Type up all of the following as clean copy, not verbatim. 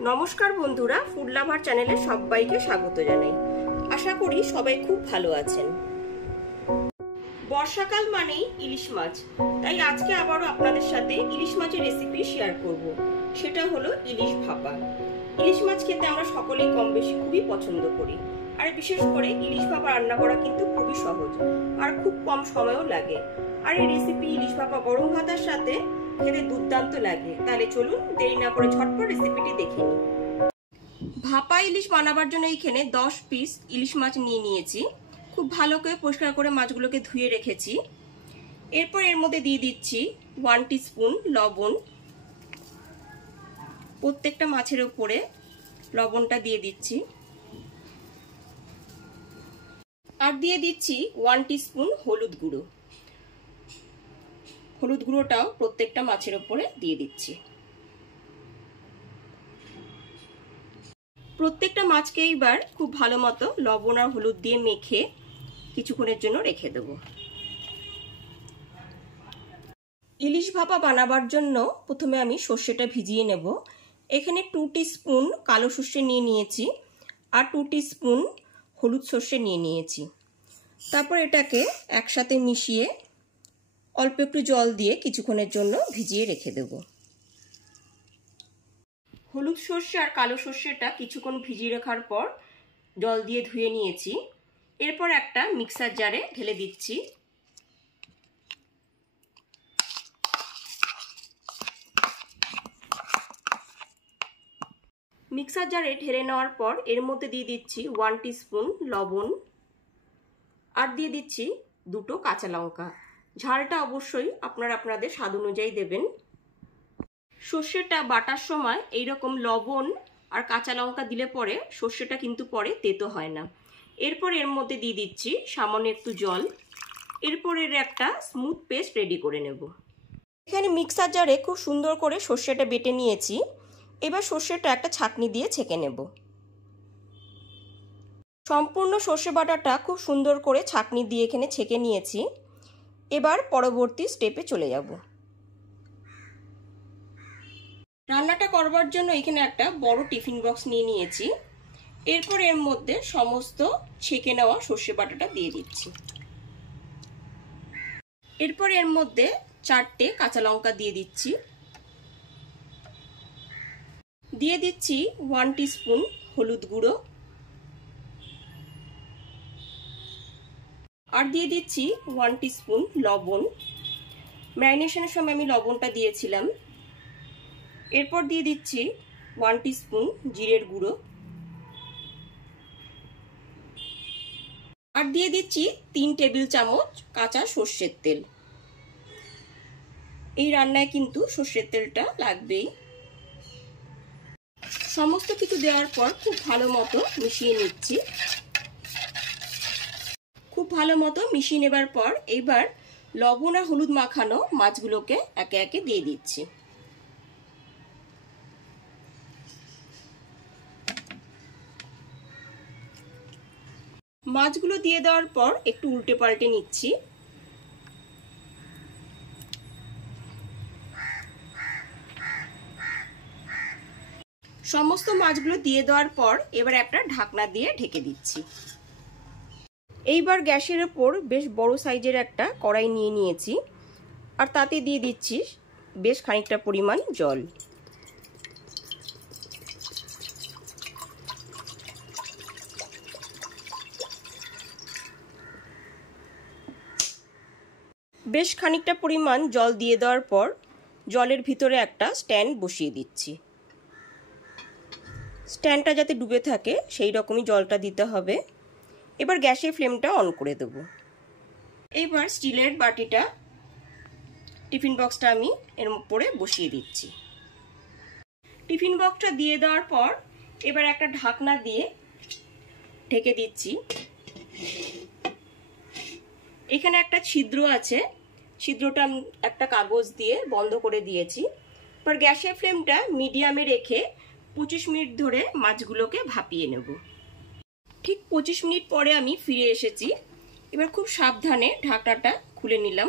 নমস্কার বন্ধুরা, food lover চ্যানেলে সবাইকে স্বাগত জানাই। আশা করি সবাই খুব ভালো আছেন। বর্ষাকাল মানেই ইলিশ মাছ, তাই আজকে আবারও আপনাদের সাথে ইলিশ মাছের রেসিপি শেয়ার করব। সেটা হলো ইলিশ ভাপা। ইলিশ মাছ খেতে আমরা সকলেই কম বেশি খুবই পছন্দ করি, আর বিশেষ করে ইলিশ ভাপা রান্না করা কিন্তু খুবই সহজ আর খুব কম সময়ও লাগে। আর এই রেসিপি ইলিশ ভাপা গরম ভাতের সাথে খেতে দুর্দান্ত লাগে। তাহলে চলুন দেরি না করে ঝটপট রেসিপিটি দেখে নিই। ভাপা ইলিশ বানাবার জন্য এইখানে 10 পিস ইলিশ মাছ নিয়ে নিয়েছি। খুব ভালো করে পরিষ্কার করে মাছগুলোকে ধুয়ে রেখেছি। এরপর এর মধ্যে দিয়ে দিচ্ছি 1 টিস্পুন লবণ। প্রত্যেকটা মাছের উপরে লবণটা দিয়ে দিচ্ছি। আর দিয়ে দিচ্ছি 1 টিস্পুন হলুদ গুঁড়ো। হলুদ গুঁড়োটাও প্রত্যেকটা মাছের উপরে দিয়ে দিচ্ছি। প্রত্যেকটা মাছকে এইবার খুব ভালো মতো লবণ আর হলুদ দিয়ে মেখে কিছুক্ষণের জন্য রেখে দেব। ইলিশ ভাপা বানাবার জন্য প্রথমে আমি সর্ষেটা ভিজিয়ে নেব। এখানে 2 টিস্পুন কালো সর্ষে নিয়ে নিয়েছি আর 2 টিস্পুন হলুদ সর্ষে নিয়ে নিয়েছি। তারপর এটাকে একসাথে মিশিয়ে অল্প একটু জল দিয়ে কিছুক্ষণের জন্য ভিজিয়ে রেখে দেব। হলুদ সর্ষে আর কালো সর্ষেটা কিছুক্ষণ ভিজিয়ে রাখার পর জল দিয়ে ধুয়ে নিয়েছি। এরপর একটা মিক্সার জারে ঢেলে দিচ্ছি। মিক্সার জারে ঢেলে নেওয়ার পর এর মধ্যে দিয়ে দিচ্ছি 1 টিস্পুন লবণ আর দিয়ে দিচ্ছি 2টো কাঁচা লঙ্কা। ঝালটা অবশ্যই আপনারা আপনাদের স্বাদ অনুযায়ী দেবেন। সর্ষেটা বাটার সময় এইরকম লবণ আর কাঁচা লঙ্কা দিলে পরে সর্ষেটা কিন্তু পরে তেতো হয় না। এরপর এর মধ্যে দিয়ে দিচ্ছি সামান্য একটু জল। এরপর এর একটা স্মুথ পেস্ট রেডি করে নেব। এখানে মিক্সার জারে খুব সুন্দর করে সর্ষেটা বেটে নিয়েছি। এবার সর্ষেটা একটা ছাঁকনি দিয়ে ছেঁকে নেব। সম্পূর্ণ সর্ষে বাটাটা খুব সুন্দর করে ছাঁকনি দিয়ে এখানে ছেঁকে নিয়েছি। এবার পরবর্তী স্টেপে চলে যাব। রান্নাটা করবার জন্য এখানে একটা বড় টিফিন বক্স নিয়ে নিয়েছি। এরপর এর মধ্যে সমস্ত ছেঁকে নেওয়া সর্ষে বাটাটা দিয়ে দিচ্ছি। এরপর এর মধ্যে 4টে কাঁচা লঙ্কা দিয়ে দিচ্ছি। দিয়ে দিচ্ছি 1 টিস্পুন হলুদ গুঁড়ো আর দিয়ে দিচ্ছি 1 টিস্পুন লবণ। ম্যারিনেশনের সময় আমি লবণটা দিয়েছিলাম। এরপর দিয়ে দিচ্ছি 1 টিস্পুন জিরের গুঁড়ো আর দিয়ে দিচ্ছি 3 টেবিল চামচ কাঁচা সর্ষের তেল। এই রান্নায় কিন্তু সর্ষের তেলটা লাগবেই। সমস্ত কিছু দেওয়ার পর খুব ভালো মতো মিশিয়ে নিচ্ছি। খুব ভালো মতো মিশিয়ে নেবার পর এবার লবণ আর হলুদ মাখানো মাছগুলোকে একে একে দিয়ে দিচ্ছি। মাছগুলো দিয়ে দেওয়ার পর একটু উল্টে পাল্টে নিচ্ছি। সমস্ত মাছগুলো দিয়ে দেওয়ার পর এবার একটা ঢাকনা দিয়ে ঢেকে দিচ্ছি। এইবার গ্যাসের ওপর বেশ বড় সাইজের একটা কড়াই নিয়ে নিয়েছি আর তাতে দিয়ে দিচ্ছি বেশ খানিকটা পরিমাণ জল। বেশ খানিকটা পরিমাণ জল দিয়ে দেওয়ার পর জলের ভিতরে একটা স্ট্যান্ড বসিয়ে দিচ্ছি। স্ট্যান্ডটা যাতে ডুবে থাকে সেই রকমই জলটা দিতে হবে। এবার গ্যাসের ফ্লেমটা অন করে দেব। এবার স্টিলের বাটিটা টিফিন বক্সটা আমি এর উপরে বসিয়ে দিচ্ছি। টিফিন বক্সটা দিয়ে দেওয়ার পর এবার একটা ঢাকনা দিয়ে ঢেকে দিচ্ছি। এখানে একটা ছিদ্র আছে, ছিদ্রটা একটা কাগজ দিয়ে বন্ধ করে দিয়েছি। এবার গ্যাসের ফ্লেমটা মিডিয়ামে রেখে 25 মিনিট ধরে মাছগুলোকে ভাপিয়ে নেব। ঠিক 25 মিনিট পরে আমি ফিরে এসেছি। এবার খুব সাবধানে ঢাকনাটা খুলে নিলাম।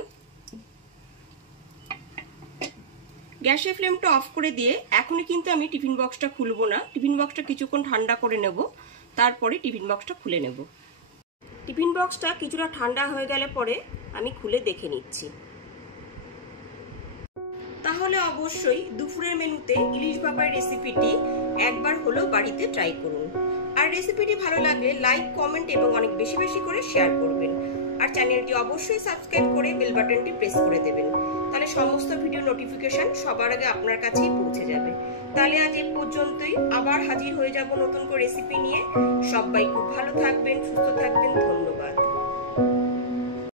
গ্যাসের ফ্লেমটা অফ করে দিয়ে এখনই কিন্তু আমি টিফিন বক্সটা খুলবো না। টিফিন বক্সটা কিছুক্ষণ ঠান্ডা করে নেব, তারপরে টিফিন বক্সটা খুলে নেব। টিফিন বক্সটা কিছুটা ঠান্ডা হয়ে গেলে পরে আমি খুলে দেখে নিচ্ছি। তাহলে অবশ্যই দুপুরের মেনুতে ইলিশ ভাপার রেসিপিটি একবার হলেও বাড়িতে ট্রাই করুন। আর রেসিপিটি ভালো লাগলে লাইক, কমেন্ট এবং অনেক বেশি বেশি করে শেয়ার করবেন। আর চ্যানেলটি অবশ্যই সাবস্ক্রাইব করে বেল বাটনটি প্রেস করে দেবেন, তাহলে সমস্ত ভিডিও নোটিফিকেশন সবার আগে আপনার কাছেই পৌঁছে যাবে। তাহলে আজ এই পর্যন্তই, আবার হাজির হয়ে যাব নতুন করে রেসিপি নিয়ে। সবাই খুব ভালো থাকবেন, সুস্থ থাকবেন। ধন্যবাদ।